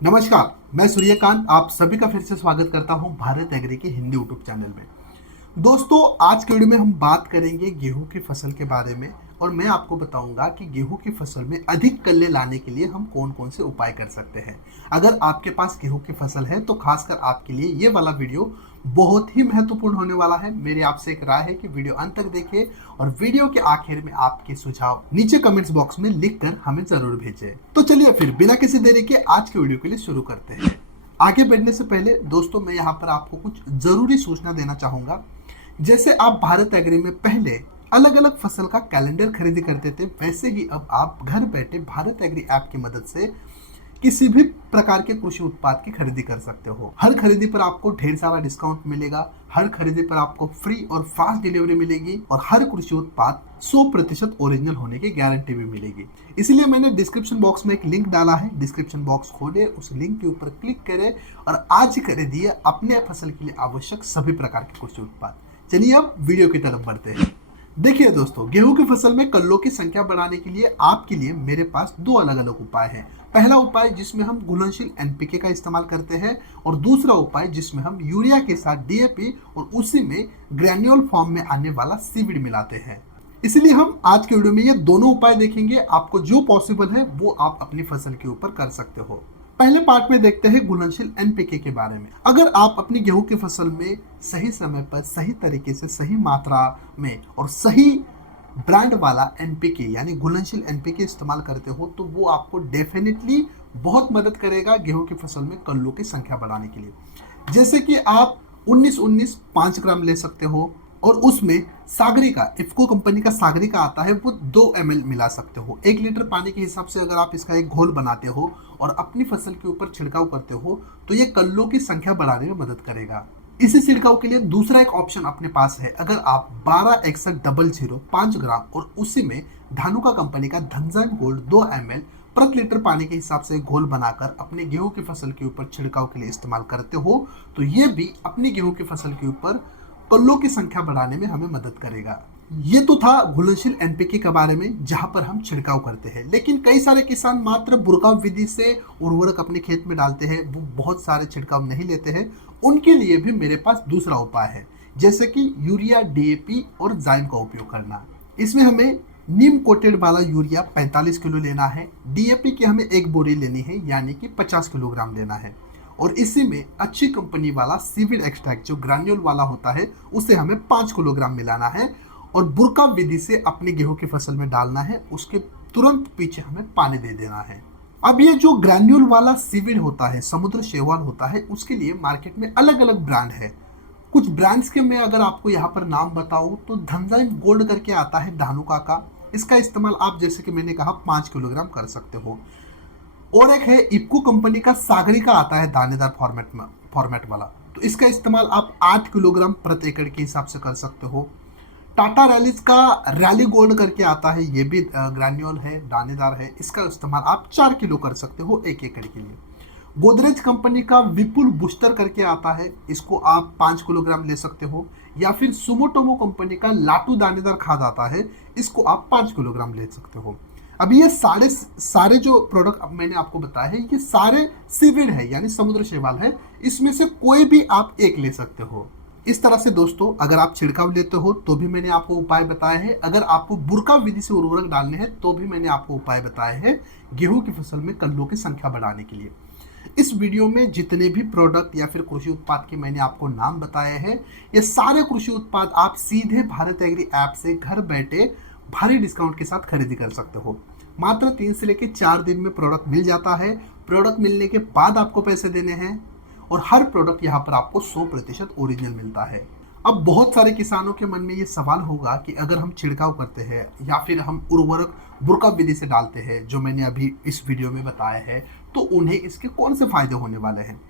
नमस्कार, मैं सूर्यकांत आप सभी का फिर से स्वागत करता हूं भारत एग्री के हिंदी यूट्यूब चैनल में। दोस्तों, आज के वीडियो में हम बात करेंगे गेहूं की फसल के बारे में और मैं आपको बताऊंगा कि गेहूं की फसल में अधिक कल्ले लाने के लिए हम कौन-कौन से उपाय कर सकते हैं। अगर आपके पास गेहूं की फसल है तो खासकर आपके लिए ये वाला वीडियो बहुत ही महत्वपूर्ण होने वाला है। मेरी आपसे एक राय है कि वीडियो अंत तक देखिए और वीडियो के आखिर में आपके सुझाव नीचे कमेंट्स बॉक्स में लिखकर हमें जरूर भेजें। तो चलिए फिर बिना किसी देरी के आज के वीडियो के लिए शुरू करते हैं। आगे बढ़ने से पहले दोस्तों, मैं यहाँ पर आपको कुछ जरूरी सूचना देना चाहूंगा। जैसे आप भारत एग्री में पहले अलग अलग फसल का कैलेंडर खरीदी करते थे, वैसे ही अब आप घर बैठे भारत एग्री ऐप की मदद से किसी भी प्रकार के कृषि उत्पाद की खरीदी कर सकते हो। हर खरीदी पर आपको ढेर सारा डिस्काउंट मिलेगा, हर खरीदी पर आपको फ्री और फास्ट डिलीवरी मिलेगी और हर कृषि उत्पाद 100% ओरिजिनल होने की गारंटी भी मिलेगी। इसलिए मैंने डिस्क्रिप्शन बॉक्स में एक लिंक डाला है। डिस्क्रिप्शन बॉक्स खोले, उस लिंक के ऊपर क्लिक करें और आज ही खरीदिए अपने फसल के लिए आवश्यक सभी प्रकार के कृषि उत्पाद। चलिए अब वीडियो की तरफ बढ़ते हैं। देखिए दोस्तों, गेहूं की फसल में कल्लों की संख्या बढ़ाने के लिए आपके लिए मेरे पास दो अलग अलग उपाय हैं। पहला उपाय जिसमें हम घुलनशील एनपीके का इस्तेमाल करते हैं और दूसरा उपाय जिसमें हम यूरिया के साथ डीएपी और उसी में ग्रैन्यूल फॉर्म में आने वाला सीवीड मिलाते हैं। इसलिए हम आज के वीडियो में ये दोनों उपाय देखेंगे। आपको जो पॉसिबल है वो आप अपनी फसल के ऊपर कर सकते हो। पहले पार्ट में देखते हैं घुलनशील एनपीके के बारे में। अगर आप अपनी गेहूं की फसल में सही समय पर सही तरीके से सही मात्रा में और सही ब्रांड वाला एनपीके यानी घुलनशील एनपीके इस्तेमाल करते हो तो वो आपको डेफिनेटली बहुत मदद करेगा गेहूं की फसल में कल्लों की संख्या बढ़ाने के लिए। जैसे कि आप 19-19 5 ग्राम ले सकते हो और उसमें सागरिका, इफ्को कंपनी का सागरिका आता है, वो 2 ml मिला सकते हो। 1 लीटर पानी के हिसाब से अगर आप इसका एक घोल बनाते हो और अपनी फसल के ऊपर छिड़काव करते हो तो ये कल्लों की संख्या बढ़ाने में मदद करेगा। इसी छिड़काव के लिए दूसरा एक ऑप्शन अपने पास है। अगर आप 12-61-00 5 ग्राम और उसी में धानुका कंपनी का धनजाइम गोल्ड 2 ml प्रति लीटर पानी के हिसाब से घोल बनाकर अपने गेहूं की फसल के ऊपर छिड़काव के लिए इस्तेमाल करते हो तो ये भी अपनी गेहूं की फसल के ऊपर कल्लों की संख्या बढ़ाने में हमें मदद करेगा। ये तो था घुलनशील एनपीके के बारे में जहां पर हम छिड़काव करते हैं, लेकिन कई सारे किसान मात्र बुरकाव विधि से उर्वरक अपने खेत में डालते हैं, वो बहुत सारे छिड़काव नहीं लेते हैं। उनके लिए भी मेरे पास दूसरा उपाय है, जैसे कि यूरिया, डीएपी और जाइम का उपयोग करना। इसमें हमें नीम कोटेड वाला यूरिया 45 किलो लेना है, डीएपी की हमें एक बोरी लेनी है यानी कि 50 किलोग्राम लेना है और इसी में अच्छी कंपनी वाला सीविड एक्सट्रैक्ट जो ग्रान्यूल वाला होता है उसे हमें 5 किलोग्राम मिलाना है और बुरका विधि से अपनी गेहूं की फसल में डालना है। उसके तुरंत पीछे हमें पानी दे देना है। अब ये जो ग्रैन्यूल वाला सीविड होता है, समुद्र शैवाल होता है, उसके लिए मार्केट में अलग अलग ब्रांड है। कुछ ब्रांड्स के मैं अगर आपको यहाँ पर नाम बताऊं तो धनजाइम गोल्ड करके आता है धानुका का। इसका इस्तेमाल आप जैसे कि मैंने कहा 5 किलोग्राम कर सकते हो। और एक है इफ्को कंपनी का सागरिका आता है दानेदार फॉर्मेट वाला, तो इसका इस्तेमाल आप 8 किलोग्राम प्रति एकड़ के हिसाब से कर सकते हो। टाटा रैलीज का रैली गोल्ड करके आता है, ये भी ग्रैन्यूल है, दानेदार है, इसका इस्तेमाल आप 4 किलो कर सकते हो 1 एकड़ के लिए। गोदरेज कंपनी का विपुल बूस्टर करके आता है, इसको आप 5 किलोग्राम ले सकते हो। या फिर सुमोटोमो कंपनी का लाटू दानेदार खाद आता है, इसको आप 5 किलोग्राम ले सकते हो। अभी ये सारे जो प्रोडक्ट अब मैंने आपको बताया है ये सारे सीविड है यानी समुद्र शैवाल है, इसमें से कोई भी आप एक ले सकते हो। इस तरह से दोस्तों, अगर आप छिड़काव लेते हो तो भी मैंने आपको उपाय बताए हैं, अगर आपको बुरका विधि से उर्वरक डालने हैं तो भी मैंने आपको उपाय बताए हैं गेहूं की फसल में कल्लों की संख्या बढ़ाने के लिए। इस वीडियो में जितने भी प्रोडक्ट या फिर कृषि उत्पाद के मैंने आपको नाम बताए हैं, ये सारे कृषि उत्पाद आप सीधे भारत एग्री ऐप से घर बैठे भारी डिस्काउंट के साथ खरीदी कर सकते हो। मात्र 3 से लेकर 4 दिन में प्रोडक्ट मिल जाता है। प्रोडक्ट मिलने के बाद आपको पैसे देने हैं और हर प्रोडक्ट यहाँ पर आपको 100% ओरिजिनल मिलता है। अब बहुत सारे किसानों के मन में ये सवाल होगा कि अगर हम छिड़काव करते हैं या फिर हम उर्वरक बुरका विधि से डालते हैं जो मैंने अभी इस वीडियो में बताया है, तो उन्हें इसके कौन से फायदे होने वाले हैं।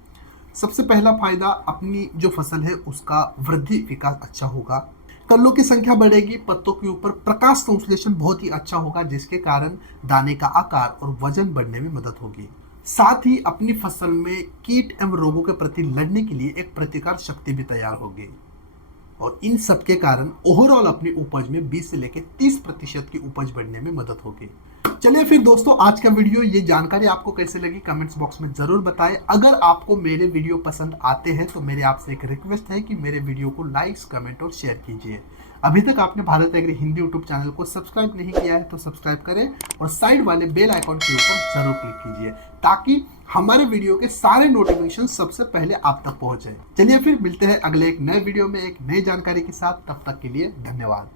सबसे पहला फायदा, अपनी जो फसल है उसका वृद्धि विकास अच्छा होगा, कल्लों की संख्या बढ़ेगी, पत्तों के ऊपर प्रकाश संश्लेषण बहुत ही अच्छा होगा जिसके कारण दाने का आकार और वजन बढ़ने में मदद होगी। साथ ही अपनी फसल में कीट एवं रोगों के प्रति लड़ने के लिए एक प्रतिकार शक्ति भी तैयार होगी और इन सब के कारण ओवरऑल अपनी उपज में 20 से लेकर 30% की उपज बढ़ने में मदद होगी। चलिए फिर दोस्तों, आज का वीडियो, ये जानकारी आपको कैसे लगी कमेंट्स बॉक्स में जरूर बताएं। अगर आपको मेरे वीडियो पसंद आते हैं तो मेरे आपसे एक रिक्वेस्ट है कि मेरे वीडियो को लाइक्स, कमेंट और शेयर कीजिए। अभी तक आपने Bharat agri Hindi YouTube channel को सब्सक्राइब नहीं किया है तो सब्सक्राइब करें और साइड वाले बेल आइकॉन के ऊपर जरूर क्लिक कीजिए, ताकि हमारे वीडियो के सारे नोटिफिकेशन सबसे पहले आप तक पहुंचे। चलिए फिर मिलते हैं अगले एक नए वीडियो में एक नई जानकारी के साथ। तब तक के लिए धन्यवाद।